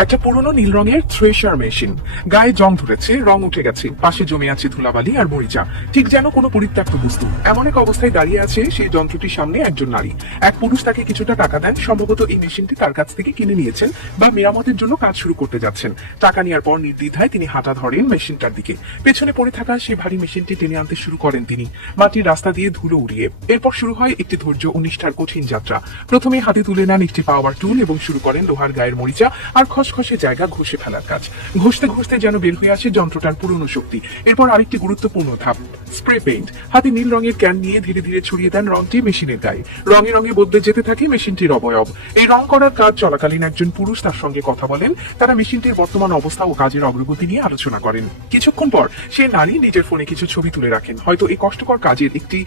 একটা পুরনো নীল রঙের থ্রেশার মেশিন। গায়ে জং ধরেছে, রং উঠে গেছে। পাশে জমে আছে ধুলাবালি আর মরিচা। ঠিক যেন কোনো পরিত্যক্ত বস্তু। এমন এক অবস্থায় দাঁড়িয়ে আছে সেই যন্ত্রটির সামনে একজন নারী। এক পুরুষ তাকে কিছুটা টাকা দেন। সম্ভবত এই মেশিনটি তার কাছ থেকে কিনে নিয়েছেন বা মেরামতের জন্য কাজ শুরু করতে যাচ্ছেন। টাকা নেওয়ার পর নির্দ্বিধায় তিনি হাঁটা ধরেন মেশিনটার দিকে। পেছনে পড়ে থাকা সেই ভারী মেশিনটি টেনে আনতে শুরু করেন তিনি। মাটির রাস্তা দিয়ে ধুলো উড়িয়ে। এরপর শুরু হয় একটি ধৈর্য ও নিষ্ঠার কঠিন যাত্রা। প্রথমে হাতে তুলে নেন একটি পাওয়ার টুল এবং শুরু করেন লোহার গায়ের মরিচা আর খসখসে জায়গা ঘষে ফেলার কাজ। ঘষতে ঘষতে যেন বের হয়ে আসে যন্ত্রটার পুরনো শক্তি। এরপর আরেকটি গুরুত্বপূর্ণ ধাপ, স্প্রে পেইন্ট। হাতে নীল রঙের ক্যান নিয়ে ধীরে ধীরে ছড়িয়ে দেন রংটি মেশিনের গায়ে রঙে রঙে বদলে যেতে থাকে মেশিনটির অবয়ব। এই রং করার কাজ চলাকালীন একজন পুরুষ তার সঙ্গে কথা বলেন। তারা মেশিনটির বর্তমান অবস্থা ও কাজের অগ্রগতি নিয়ে আলোচনা করেন। কিছুক্ষণ পর সে নারী নিজের ফোনে কিছু ছবি তুলে রাখেন। হয়তো এই কষ্টকর কাজের একটি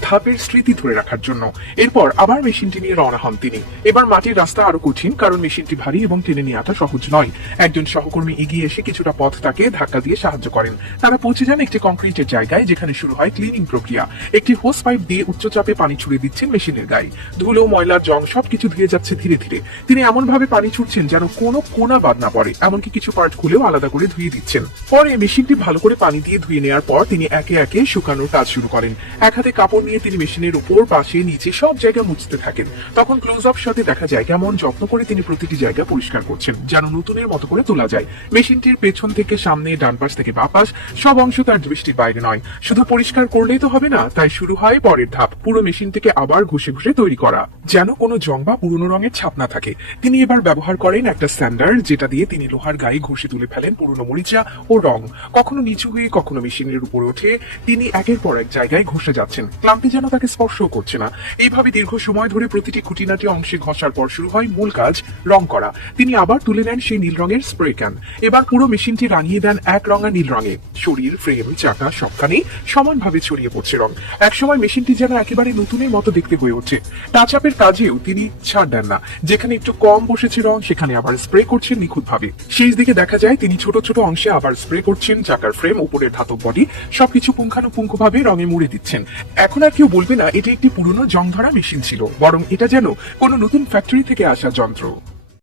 ধাপের স্মৃতি ধরে রাখার জন্য। এরপর আবার মেশিনটি নিয়ে রওনা হন তিনি। এবার মাটির রাস্তা আরও কঠিন, কারণ মেশিনটি ভারী এবং টেনে নিয়ে আসা সহজ নয়। একজন সহকর্মী এগিয়ে এসে কিছুটা পথ তাকে ধাক্কা দিয়ে সাহায্য করেন। তারা পৌঁছে যান একটি কংক্রিটের জায়গায়, যেখানে শুরু হয় ক্লিনিং প্রক্রিয়া। একটি হোস পাইপ দিয়ে উচ্চচাপে পানি ছুড়ে দিচ্ছেন মেশিনের গায়ে। ধুলো ময়লার জং সবকিছু ধুয়ে যাচ্ছে ধীরে ধীরে। তিনি এমন ভাবে পানি ছুটছেন যেন কোনো কোনা বাদ না পড়ে, এমনকি কিছু পার্ট খুলেও আলাদা করে ধুয়ে দিচ্ছেন। পরে মেশিনটি ভালো করে পানি দিয়ে ধুয়ে নেওয়ার পর তিনি একে একে শুকানোর কাজ শুরু করেন। এক হাতে কাপড় নিয়ে তিনি মেশিনের উপর, পাশে, নিচে সব জায়গা মুছতে থাকেন। তখন ক্লোজ আপ শটে দেখা যায় কেমন যত্ন করে তিনি প্রতিটি জায়গা পরিষ্কার করছেন, যেন নতুনের মতো করে তোলা যায়। মেশিনটির পেছন থেকে সামনে, ডান পাশ থেকে বাঁ পাশ, সব অংশ তার দৃষ্টির বাইরে নয়। শুধু পরিষ্কার করলেই তো হবে না, তাই শুরু হয় পরের ধাপ, পুরো মেশিনটিকে আবার ঘুষে ঘুষে তৈরি করা। যেন কোনো জং বা পুরনো রঙের ছাপ না থাকে। তিনি এবার ব্যবহার করেন একটা স্ট্যান্ডার্ড যেটা দিয়ে তিনি লোহার গায়ে ঘষে তুলে ফেলেন পুরনো মরিচা ও রং। কখনো নিচু হয়ে, কখনো মেশিনের উপরে ওঠে। তিনি একের পর এক জায়গায় ঘষে যাচ্ছেন। ক্লান্তি যেন তাকে স্পর্শও করছে না। এইভাবে দীর্ঘ সময় ধরে প্রতিটি খুঁটিনাটি অংশে ঘষার পর শুরু হয় মূল কাজ, রং করা। তিনি আবার তুলে নেন সেই নীল রঙের স্প্রে ক্যান। এবার পুরো মেশিনটি রাঙিয়ে দেন এক রঙা নীল রঙে। শরীর, ফ্রেম, চাকা সবখানে সমানভাবে ছড়িয়ে পড়ছে রং। একসময় মেশিনটি যেন একেবারে নতুনের মতো দেখতে হয়ে ওঠে। টাচ আপের কাজেও তিনি ছাড় দেন না। যেখানে একটু কম বসেছে রং, সেখানে আবার স্প্রে করছেন নিখুঁতভাবে। শেষ দিকে দেখা যায় তিনি ছোট ছোট অংশে আবার স্প্রে করছেন, চাকার ফ্রেম, উপরের ধাতব বডি, সবকিছু পুঙ্খানুপুঙ্খভাবে রঙে মুড়ে দিচ্ছেন। এখন কেউ বলবে না, এটি একটি পুরনো জং ধরা মেশিন ছিল, বরং এটা যেন কোনো নতুন ফ্যাক্টরি থেকে আসা যন্ত্র।